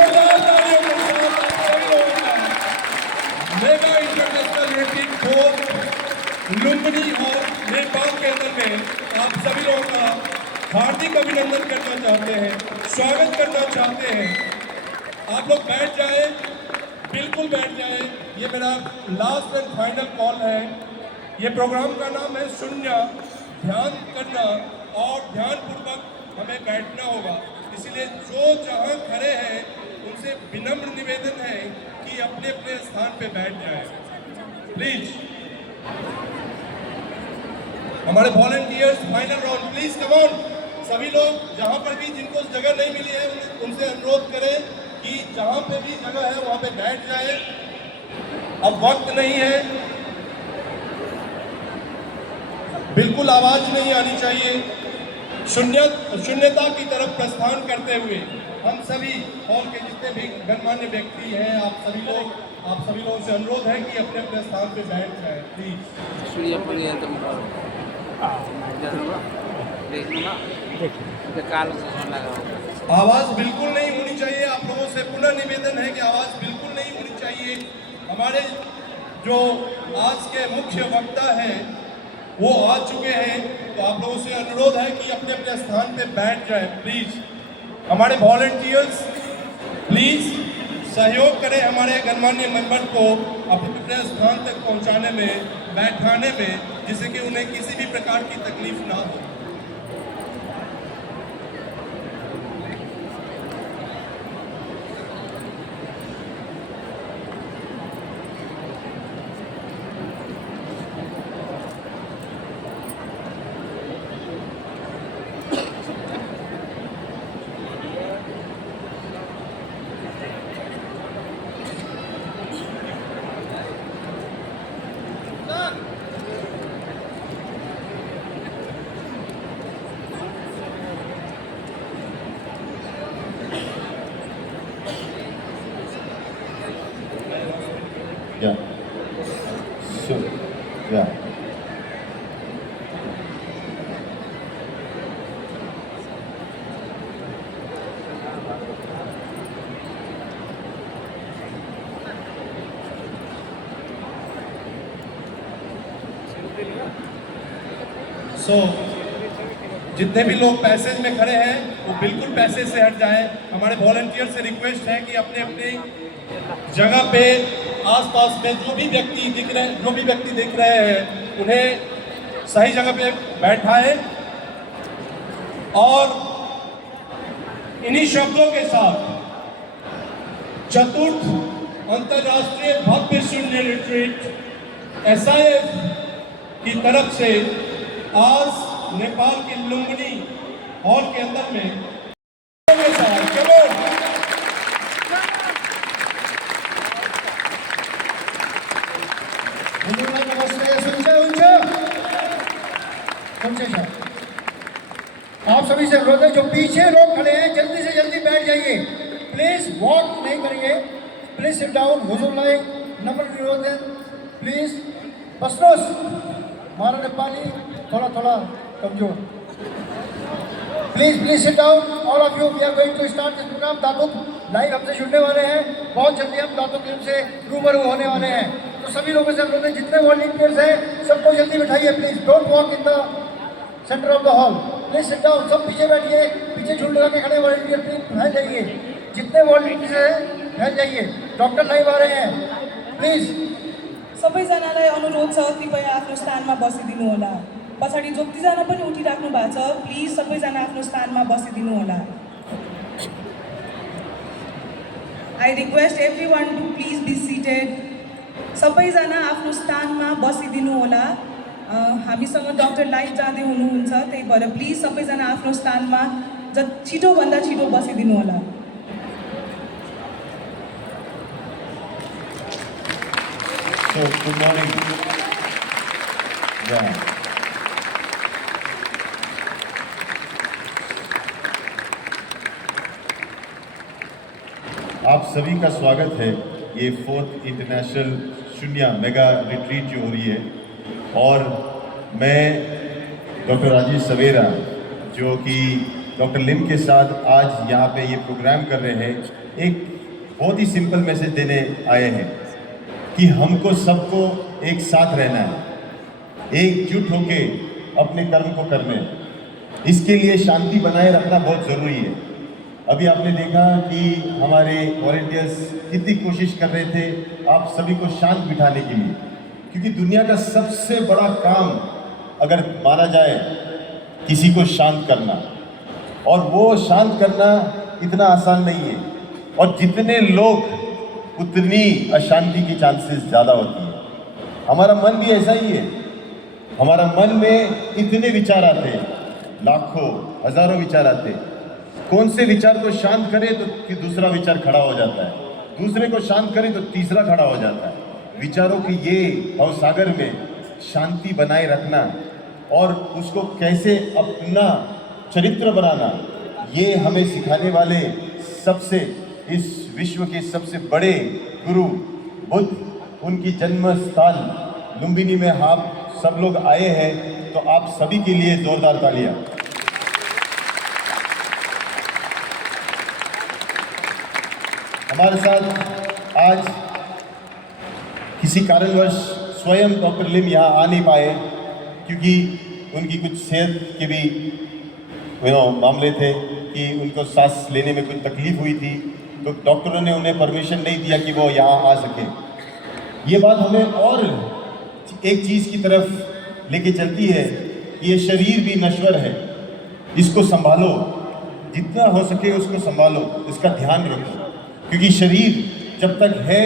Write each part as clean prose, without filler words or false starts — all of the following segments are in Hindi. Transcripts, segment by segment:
जोरदार तालियों के साथ आप सभी लोगों का मेगा इंटरनेशनल रिट्रीट को लुम्बिनी और नेपाल के अंदर में आप सभी लोगों का हार्दिक अभिनंदन करना चाहते हैं, स्वागत करना चाहते हैं। आप लोग बैठ जाए, बिल्कुल बैठ जाए। ये मेरा लास्ट एंड फाइनल कॉल है। ये प्रोग्राम का नाम है शून्य, ध्यान करना और ध्यानपूर्वक हमें बैठना होगा। इसीलिए जो जहां खड़े हैं उनसे विनम्र निवेदन है कि अपने अपने स्थान पे बैठ जाएं, प्लीज। हमारे volunteers final round, please come on. सभी लोग जहां पर भी जिनको जगह नहीं मिली है उनसे अनुरोध करें कि जहां पे भी जगह है वहां पे बैठ जाए। अब वक्त नहीं है, बिल्कुल आवाज नहीं आनी चाहिए। शून्यता की तरफ प्रस्थान करते हुए हम सभी हॉल के जितने भी गणमान्य व्यक्ति हैं, आप सभी लोगों से अनुरोध है कि अपने अपने स्थान पे बैठ जाए, प्लीज। आवाज बिल्कुल नहीं होनी चाहिए। आप लोगों से पुनः निवेदन है कि आवाज बिल्कुल नहीं होनी चाहिए। हमारे जो आज के मुख्य वक्ता हैं वो आ चुके हैं, तो आप लोगों से अनुरोध है कि अपने अपने स्थान पे बैठ जाए, प्लीज। हमारे वॉलंटियर्स प्लीज सहयोग करें हमारे गणमान्य मेंबर को अपने अपने स्थान तक पहुंचाने में, बैठाने में, जिससे कि उन्हें किसी भी प्रकार की तकलीफ ना हो। Yeah. Sure. Yeah. जितने भी लोग पैसेज में खड़े हैं वो बिल्कुल पैसेज से हट जाएं। हमारे वॉलंटियर से रिक्वेस्ट है कि अपने अपनी जगह पे आसपास में जो भी व्यक्ति दिख रहे हैं उन्हें सही जगह पे बैठाएं। और इन्हीं शब्दों के साथ चतुर्थ अंतर्राष्ट्रीय भव्य शून्य रिट्रीट SIF की तरफ से आज नेपाल के लुम्बिनी हॉल के अंदर में आप सभी से अनुरोध है, जो पीछे लोग खड़े हैं जल्दी से जल्दी बैठ जाइए, प्लीज वॉक नहीं करिए, please sit down. Hazur lie number निरोधन please. बसरोस हमारा नेपाली थोड़ा कमजोर, please sit down all of you. We are going to start this programme. Datuk live हमसे जुड़ने वाले हैं, बहुत जल्दी हम दातुक फिल्म से रूबरू होने वाले हैं। तो सभी लोगों से अनुरोध है, जितने वॉलंटियर्स हैं सबको जल्दी बैठाइए, please don't walk in the centre of the hall, please sit down. सब पीछे बैठिए, पीछे झुंड लगा के खड़े वॉलंटियर प्लीज फैल जाइए, जितने वॉलंटियर्स हैं फैल जाइए। डॉक्टर लाइव आ रहे हैं, प्लीज। सबैजनालाई अनुरोध छ, कृपया आफ्नो स्थानमा बसिदिनु होला। पछाडि जतिजना पनि उठिराख्नु भएको छ, प्लिज सबैजना आफ्नो स्थानमा बसिदिनु होला। I request everyone to please be seated. सबैजना आफ्नो स्थानमा बसिदिनु होला। हामीसँग डक्टर लाइभ जाँदै हुनुहुन्छ, त्यही भएर प्लिज सबैजना आफ्नो स्थानमा छिटोभन्दा छिटो बसिदिनु होला। So, good morning. Yeah. आप सभी का स्वागत है ये 4th इंटरनेशनल शून्य मेगा रिट्रीट जो हो रही है। और मैं डॉक्टर राजेश सवेरा जो कि डॉक्टर लिम के साथ आज यहाँ पे ये प्रोग्राम कर रहे हैं, एक बहुत ही सिंपल मैसेज देने आए हैं कि हमको सबको एक साथ रहना है, एकजुट होके अपने कर्म को करने हैं। इसके लिए शांति बनाए रखना बहुत ज़रूरी है। अभी आपने देखा कि हमारे वॉलंटियर्स कितनी कोशिश कर रहे थे आप सभी को शांत बिठाने के लिए, क्योंकि दुनिया का सबसे बड़ा काम अगर माना जाए किसी को शांत करना, और वो शांत करना इतना आसान नहीं है, और जितने लोग उतनी अशांति की चांसेस ज़्यादा होती है। हमारा मन भी ऐसा ही है, हमारा मन में इतने विचार आते हैं, लाखों हजारों विचार आते हैं। कौन से विचार को शांत करें तो कि दूसरा विचार खड़ा हो जाता है, दूसरे को शांत करें तो तीसरा खड़ा हो जाता है। विचारों के ये भवसागर में शांति बनाए रखना और उसको कैसे अपना चरित्र बनाना, ये हमें सिखाने वाले सबसे इस विश्व के सबसे बड़े गुरु बुद्ध, उनकी जन्म स्थल लुम्बिनी में आप सब लोग आए हैं, तो आप सभी के लिए जोरदार तालियां। हमारे साथ आज किसी कारणवश स्वयं डॉक्टर लिम यहाँ आ नहीं पाए, क्योंकि उनकी कुछ सेहत के भी मामले थे कि उनको सांस लेने में कुछ तकलीफ हुई थी, तो डॉक्टरों ने उन्हें परमिशन नहीं दिया कि वो यहाँ आ सके। ये बात हमें और एक चीज़ की तरफ लेके चलती है कि ये शरीर भी नश्वर है, इसको संभालो, जितना हो सके उसको संभालो, इसका ध्यान रखो, क्योंकि शरीर जब तक है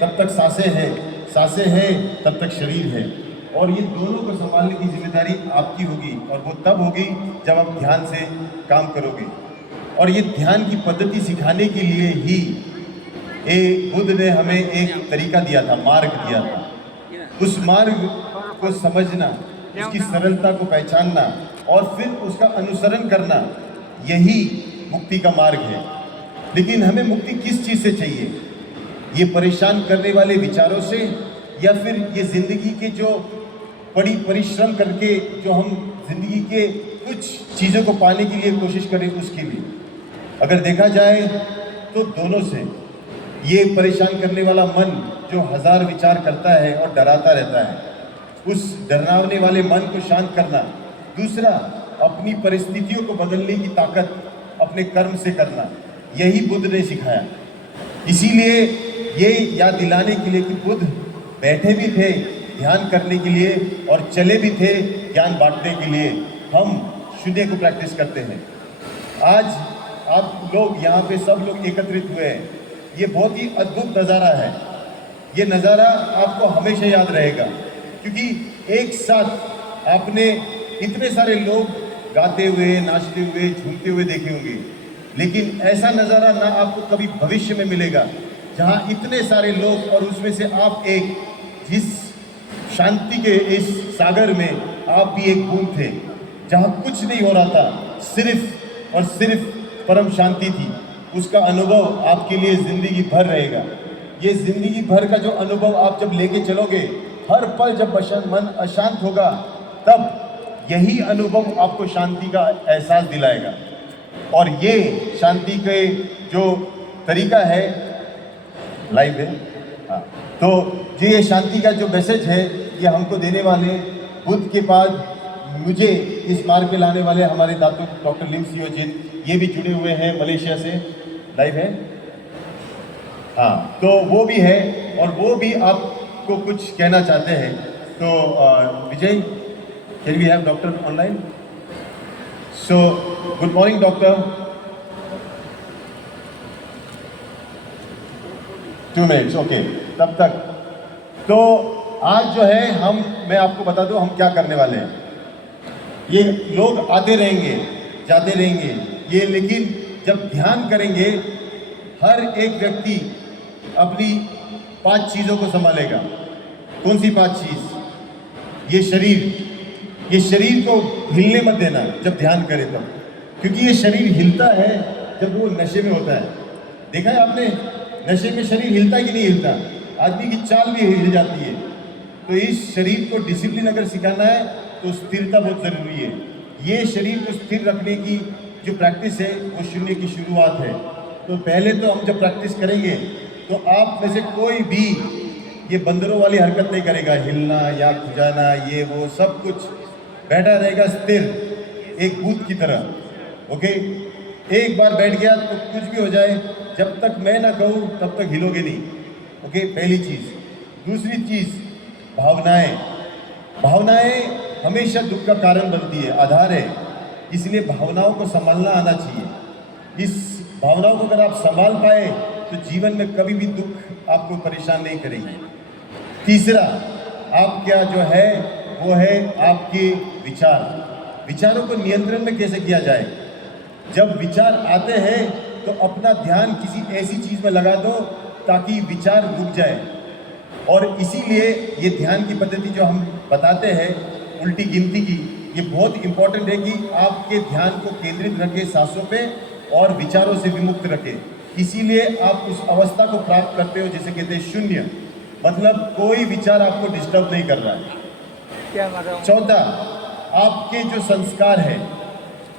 तब तक सांसें हैं, सांसें हैं तब तक शरीर है, और ये दोनों को संभालने की जिम्मेदारी आपकी होगी, और वो तब होगी जब आप ध्यान से काम करोगे। और ये ध्यान की पद्धति सिखाने के लिए ही बुद्ध ने हमें एक तरीका दिया था, मार्ग दिया था। उस मार्ग को समझना, उसकी सरलता को पहचानना और फिर उसका अनुसरण करना, यही मुक्ति का मार्ग है। लेकिन हमें मुक्ति किस चीज़ से चाहिए? ये परेशान करने वाले विचारों से, या फिर ये ज़िंदगी के जो बड़ी परिश्रम करके जो हम ज़िंदगी के कुछ चीज़ों को पाने के लिए कोशिश करें उसके लिए? अगर देखा जाए तो दोनों से। ये परेशान करने वाला मन जो हजार विचार करता है और डराता रहता है, उस डरावने वाले मन को शांत करना। दूसरा, अपनी परिस्थितियों को बदलने की ताकत अपने कर्म से करना, यही बुद्ध ने सिखाया। इसीलिए ये याद दिलाने के लिए कि बुद्ध बैठे भी थे ध्यान करने के लिए और चले भी थे ज्ञान बांटने के लिए, हम शून्य को प्रैक्टिस करते हैं। आज आप लोग यहाँ पे सब लोग एकत्रित हुए हैं, ये बहुत ही अद्भुत नज़ारा है। ये नज़ारा आपको हमेशा याद रहेगा, क्योंकि एक साथ आपने इतने सारे लोग गाते हुए, नाचते हुए, झूमते हुए देखे होंगे, लेकिन ऐसा नज़ारा ना आपको कभी भविष्य में मिलेगा, जहाँ इतने सारे लोग और उसमें से आप एक, जिस शांति के इस सागर में आप भी एक बूंद थे, जहाँ कुछ नहीं हो रहा था, सिर्फ और सिर्फ परम शांति थी। उसका अनुभव आपके लिए ज़िंदगी भर रहेगा। ये ज़िंदगी भर का जो अनुभव आप जब लेके चलोगे, हर पल जब मन अशांत होगा, तब यही अनुभव आपको शांति का एहसास दिलाएगा। और ये शांति के जो तरीका है, लाइव है, हाँ, तो ये शांति का जो मैसेज है, ये हमको देने वाले बुद्ध के बाद मुझे इस मार्ग पे लाने वाले हमारे दातु डॉक्टर लिम सियोजिन, ये भी जुड़े हुए हैं मलेशिया से। लाइव है, हाँ, तो वो भी है और वो भी आपको कुछ कहना चाहते हैं। तो Vijay, can we have doctor online? So good morning doctor. 2 minutes, okay, तब तक तो आज जो है मैं आपको बता दूं हम क्या करने वाले हैं। ये लोग आते रहेंगे, जाते रहेंगे, ये लेकिन जब ध्यान करेंगे, हर एक व्यक्ति अपनी 5 चीज़ों को संभालेगा। कौन सी 5 चीज़? ये शरीर को हिलने मत देना जब ध्यान करे तब, क्योंकि ये शरीर हिलता है जब वो नशे में होता है। देखा है आपने, नशे में शरीर हिलता है कि नहीं हिलता? आदमी की चाल भी हिल जाती है। तो इस शरीर को डिसिप्लिन अगर सिखाना है तो स्थिरता बहुत ज़रूरी है। ये शरीर को स्थिर रखने की जो प्रैक्टिस है, वो शून्य की शुरुआत है। तो पहले तो हम जब प्रैक्टिस करेंगे तो आप में से कोई भी ये बंदरों वाली हरकत नहीं करेगा, हिलना या खुजाना, ये वो सब कुछ बैठा रहेगा स्थिर एक भूत की तरह। ओके, एक बार बैठ गया तो कुछ भी हो जाए, जब तक मैं ना कहूँ तब तक हिलोगे नहीं। ओके, पहली चीज़। दूसरी चीज़, भावनाएं। भावनाएं हमेशा दुख का कारण बनती है, आधार है, इसलिए भावनाओं को संभालना आना चाहिए। इस भावनाओं को अगर आप संभाल पाए तो जीवन में कभी भी दुख आपको परेशान नहीं करेगी। तीसरा, आप क्या जो है वो है आपके विचार। विचारों को नियंत्रण में कैसे किया जाए? जब विचार आते हैं तो अपना ध्यान किसी ऐसी चीज़ में लगा दो ताकि विचार रुक जाए। और इसीलिए ये ध्यान की पद्धति जो हम बताते हैं उल्टी गिनती की, ये बहुत इम्पोर्टेंट है कि आपके ध्यान को केंद्रित रखें सांसों पे और विचारों से विमुक्त रखें। इसीलिए आप उस अवस्था को प्राप्त करते हो जिसे कहते हैं शून्य, मतलब कोई विचार आपको डिस्टर्ब नहीं कर रहा है। चौथा, आपके जो संस्कार है,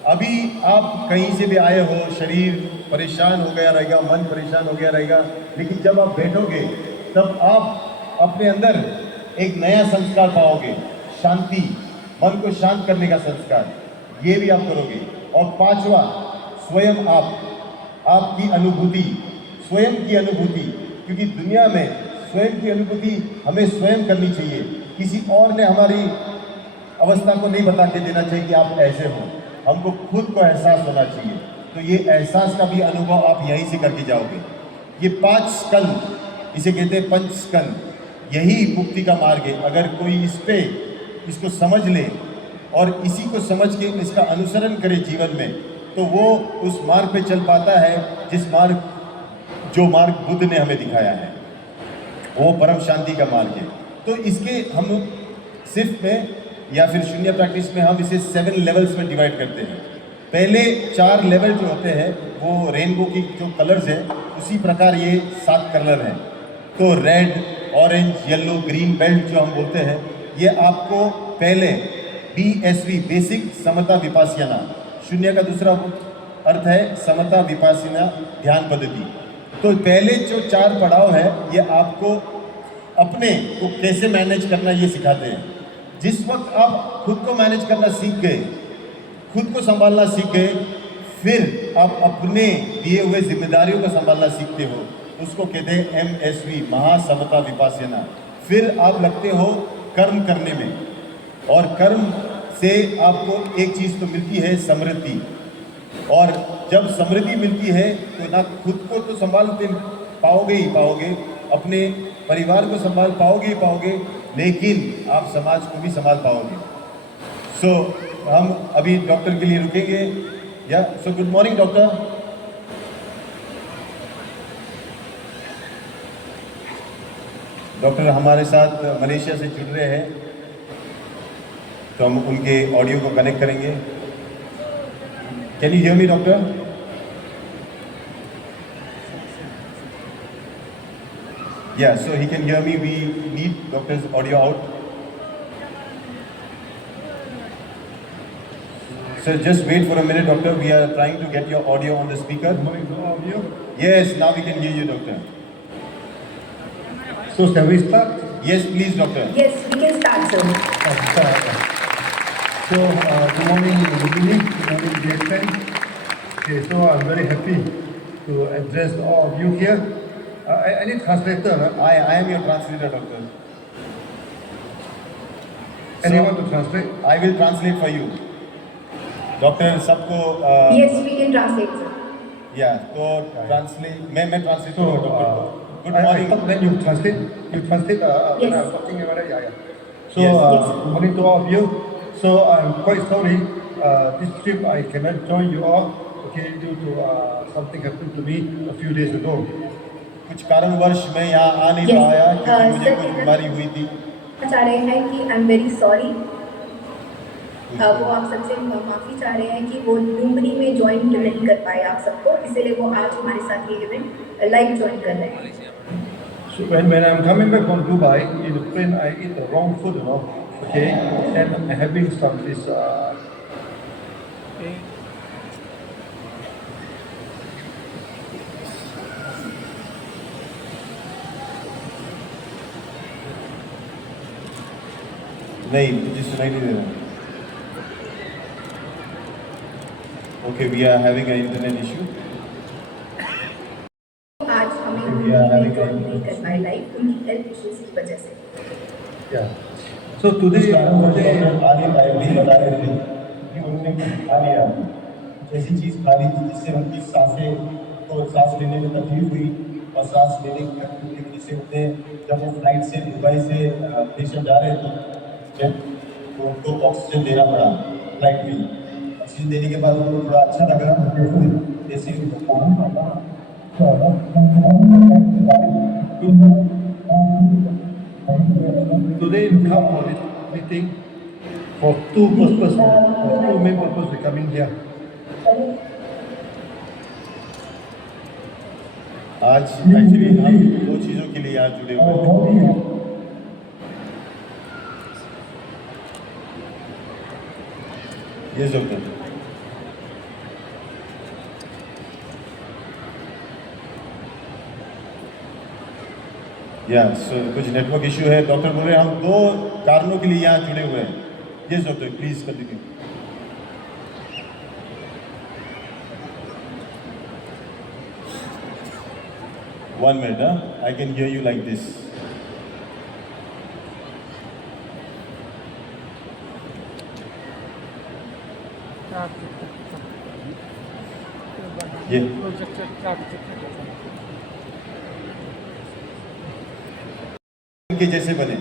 अभी आप कहीं से भी आए हो, शरीर परेशान हो गया रहेगा, मन परेशान हो गया रहेगा, लेकिन जब आप बैठोगे तब आप अपने अंदर एक नया संस्कार पाओगे, शांति, मन को शांत करने का संस्कार, ये भी आप करोगे। और पांचवा, स्वयं आपकी अनुभूति, स्वयं की अनुभूति, क्योंकि दुनिया में स्वयं की अनुभूति हमें स्वयं करनी चाहिए, किसी और ने हमारी अवस्था को नहीं बता के देना चाहिए कि आप ऐसे हो, हमको खुद को एहसास होना चाहिए। तो ये एहसास का भी अनुभव आप यहीं से करके जाओगे। ये 5 स्कंद, इसे कहते हैं पंच स्कंद, यही मुक्ति का मार्ग है। अगर कोई इसको समझ ले और इसी को समझ के इसका अनुसरण करे जीवन में, तो वो उस मार्ग पे चल पाता है जो मार्ग बुद्ध ने हमें दिखाया है, वो परम शांति का मार्ग है। तो इसके हम सिर्फ में या फिर शून्य प्रैक्टिस में हम इसे 7 लेवल्स में डिवाइड करते हैं। पहले 4 लेवल जो होते हैं वो रेनबो की जो कलर्स है, उसी प्रकार ये 7 कलर हैं। तो red, orange, yellow, green belt जो हम बोलते हैं, ये आपको पहले BSV, बेसिक समता विपासना, शून्य का दूसरा अर्थ है समता विपासना ध्यान पद्धति। तो पहले जो 4 पड़ाव है ये आपको अपने को कैसे मैनेज करना ये सिखाते हैं। जिस वक्त आप खुद को मैनेज करना सीख गए, खुद को संभालना सीख गए, फिर आप अपने दिए हुए जिम्मेदारियों को संभालना सीखते हो, उसको कहते हैं MSV, महासमता विपासना। फिर आप लगते हो कर्म करने में, और कर्म से आपको एक चीज़ तो मिलती है, समृद्धि। और जब समृद्धि मिलती है तो ना खुद को तो संभालते पाओगे ही पाओगे, अपने परिवार को संभाल पाओगे ही पाओगे, लेकिन आप समाज को भी संभाल पाओगे। सो हम अभी डॉक्टर के लिए रुकेंगे। या सो गुड मॉर्निंग डॉक्टर। डॉक्टर हमारे साथ मलेशिया से जुड़ रहे हैं, तो हम उनके ऑडियो को कनेक्ट करेंगे। Can you hear me doctor? Yeah, so he can hear me. We need doctor's audio out. So just wait for a minute, doctor. We are trying to get your audio on the speaker. Audio. Yes, now we can hear you, doctor. So shall we start? Yes, please, doctor. Yes, we can start, sir. So good morning, good evening, good morning, dear friends. Okay, so I'm very happy to address all of you here. I need translator. I am your translator, doctor. Anyone to translate? I will translate for you. Doctor, सबको Yes, we can translate, sir. yeah, तो translate मैं translate So करूँगा doctor को. Good I morning. thought then you translate. You translate. When Yes. I'm talking about it. Yeah. So Yes. good morning to all of you. So I'm quite sorry. This trip I cannot join you all. Okay, due to something happened to me a few days ago. कुछ कारणवश मैं यहाँ आ नहीं Yes. पाया क्योंकि मुझे sir, कुछ बीमारी हुई थी। चाह रहे हैं कि आई एम वेरी सॉरी। वो आप सबसे माफ़ी चाह रहे हैं कि वो लुम्बिनी में ज्वाइन नहीं कर पाए आप सबको, इसीलिए वो आज हमारे साथ ये इवेंट लाइव ज्वाइन कर रहे हैं। So when I'm coming back from Dubai, in the plane I eat the wrong food, you know. Okay, and I'm having some this. नहीं, मुझे सुनाई नहीं दे रहा. Okay, we are having an internet issue. आज हमें Yeah, लुम्बिनी में ज्वाइन नहीं कर पाए लाइव उनकी हेल्थ इश्यूज की वजह से। Yeah. So today, आ नहीं पाए, नहीं बता रहे थे कि उन्होंने कुछ खा लिया, जैसी चीज़ खा ली थी जिससे उनकी सांस लेने में तकलीफ हुई और सांस लेने की तकलीफ की वजह से उन्हें जब वो फ्लाइट से दुबई से देशों जा रहे थे तो उनको ऑक्सीजन देना पड़ा फ्लाइट में. ऑक्सीजन देने के बाद उनको थोड़ा अच्छा लगा, जैसे today we come for this meeting for two purposes, for two main purposes we coming here. आज एक्चुअली हम दो चीज़ों के लिए आज जुड़े हुए हैं. Yes, doctor. So कुछ नेटवर्क इशू है. डॉक्टर बोल रहे हैं हम दो कारणों के लिए यहाँ जुड़े हुए हैं. Yes doctor, please continue. One minute, I can hear you like this. Yeah. के जैसे बने.